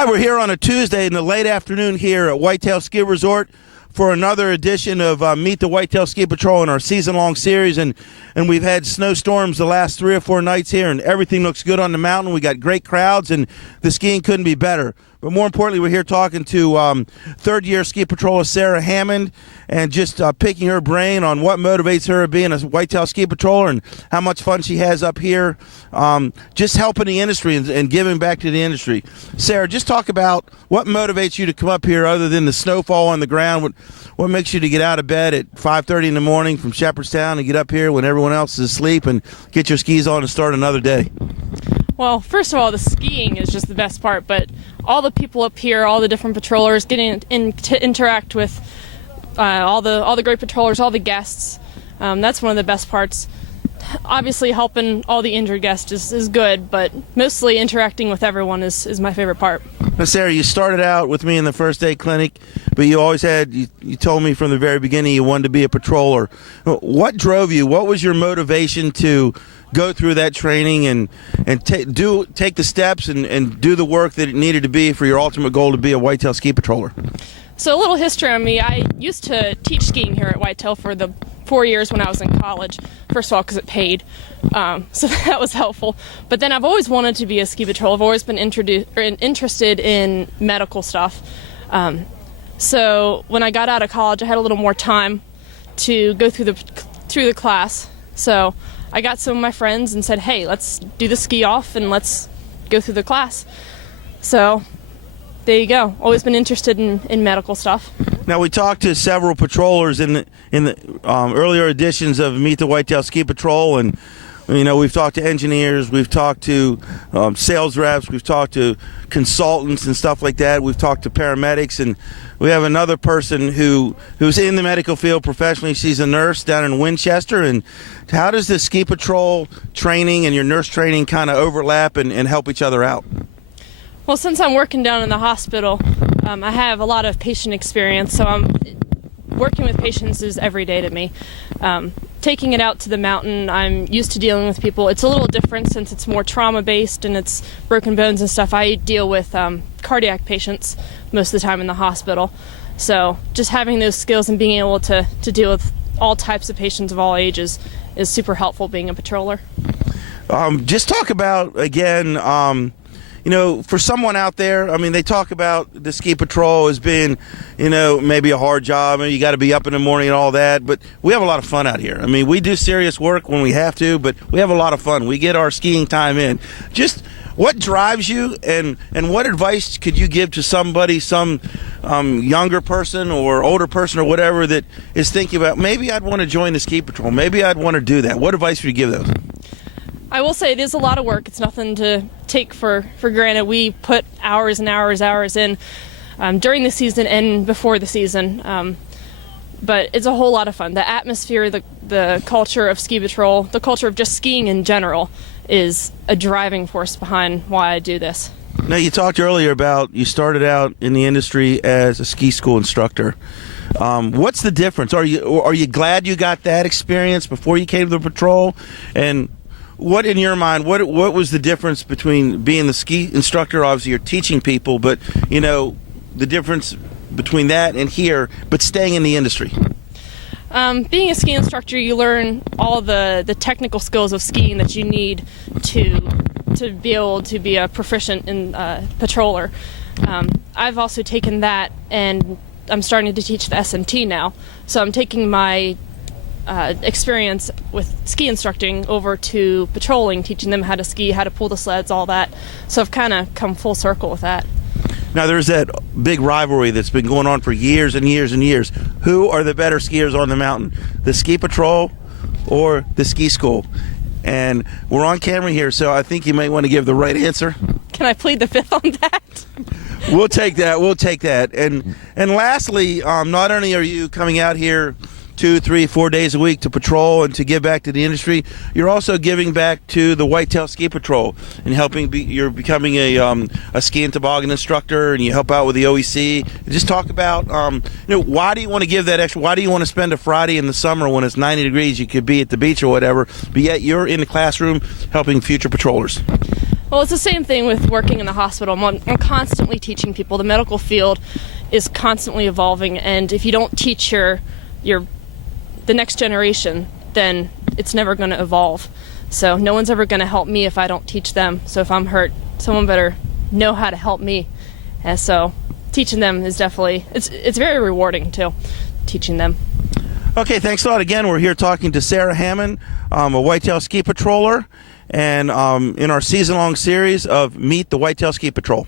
Hi, we're here on a Tuesday in the late afternoon here at Whitetail Ski Resort for another edition of Meet the Whitetail Ski Patrol in our season-long series, and we've had snowstorms the last 3 or 4 nights here, and everything looks good on the mountain. We got great crowds, and the skiing couldn't be better. But more importantly, we're here talking to third-year ski patroller Sarah Hammond, and just picking her brain on what motivates her being a whitetail ski patroller and how much fun she has up here, just helping the industry and giving back to the industry. Sarah, just talk about what motivates you to come up here other than the snowfall on the ground. What makes you to get out of bed at 5:30 in the morning from Shepherdstown and get up here when everyone else is asleep and get your skis on and start another day? Well, first of all, the skiing is just the best part, but all the people up here, all the different patrollers, getting to interact with all the great patrollers, all the guests, that's one of the best parts. Obviously, helping all the injured guests is good, but mostly interacting with everyone is my favorite part. Now, Sarah, you started out with me in the first day clinic, but you always had, you told me from the very beginning you wanted to be a patroller. What drove you? What was your motivation to go through that training and take the steps and do the work that it needed to be for your ultimate goal to be a whitetail ski patroller? So a little history on me. I used to teach skiing here at Whitetail for the 4 years when I was in college. First of all, because it paid, so that was helpful. But then I've always wanted to be a ski patrol. I've always been interested in medical stuff. So when I got out of college, I had a little more time to go through the class. So I got some of my friends and said, hey, let's do the ski off and let's go through the class. So there you go. Always been interested in medical stuff. Now, we talked to several patrollers in the earlier editions of Meet the Whitetail Ski Patrol, and we've talked to engineers, we've talked to sales reps, we've talked to consultants and stuff like that. We've talked to paramedics, and we have another person who's in the medical field professionally. She's a nurse down in Winchester. And how does the ski patrol training and your nurse training kind of overlap and help each other out? Well, since I'm working down in the hospital, I have a lot of patient experience, so working with patients is every day to me. Taking it out to the mountain, I'm used to dealing with people. It's a little different since it's more trauma-based and it's broken bones and stuff. I deal with cardiac patients most of the time in the hospital. So just having those skills and being able to deal with all types of patients of all ages is super helpful being a patroller. Just talk about, again, for someone out there, they talk about the ski patrol as being, maybe a hard job, and you got to be up in the morning and all that, but we have a lot of fun out here. We do serious work when we have to, but we have a lot of fun. We get our skiing time in. Just what drives you, and what advice could you give to somebody, some younger person or older person or whatever that is thinking about, maybe I'd want to join the ski patrol, maybe I'd want to do that? What advice would you give those? I will say it is a lot of work. It's nothing to take for granted. We put hours and hours in during the season and before the season. But it's a whole lot of fun. The atmosphere, the culture of ski patrol, the culture of just skiing in general is a driving force behind why I do this. Now, you talked earlier about you started out in the industry as a ski school instructor. What's the difference? Are you glad you got that experience before you came to the patrol? And what, in your mind, what was the difference between being the ski instructor? Obviously, you're teaching people, but, the difference between that and here, but staying in the industry? Being a ski instructor, you learn all the technical skills of skiing that you need to be able to be a proficient in patroller. I've also taken that, and I'm starting to teach the SMT now. So I'm taking my experience with ski instructing over to patrolling, teaching them how to ski, how to pull the sleds, all that. So I've kind of come full circle with that. Now, there's that big rivalry that's been going on for years and years and years. Who are the better skiers on the mountain, the ski patrol or the ski school? And we're on camera here, so I think you might want to give the right answer. Can I plead the fifth on that? We'll take that. And lastly, not only are you coming out here 2, 3, 4 days a week to patrol and to give back to the industry, you're also giving back to the Whitetail Ski Patrol and you're becoming a ski and toboggan instructor, and you help out with the OEC. Just talk about, why do you want to give that extra? Why do you want to spend a Friday in the summer when it's 90 degrees, you could be at the beach or whatever, but yet you're in the classroom helping future patrollers? Well, it's the same thing with working in the hospital. I'm constantly teaching people. The medical field is constantly evolving, and if you don't teach the next generation, then it's never going to evolve. So no one's ever going to help me if I don't teach them. So if I'm hurt, someone better know how to help me. And so teaching them is definitely, it's very rewarding too, teaching them. Okay, thanks a lot. Again, we're here talking to Sarah Hammond, a whitetail ski patroller, and in our season-long series of Meet the Whitetail Ski Patrol.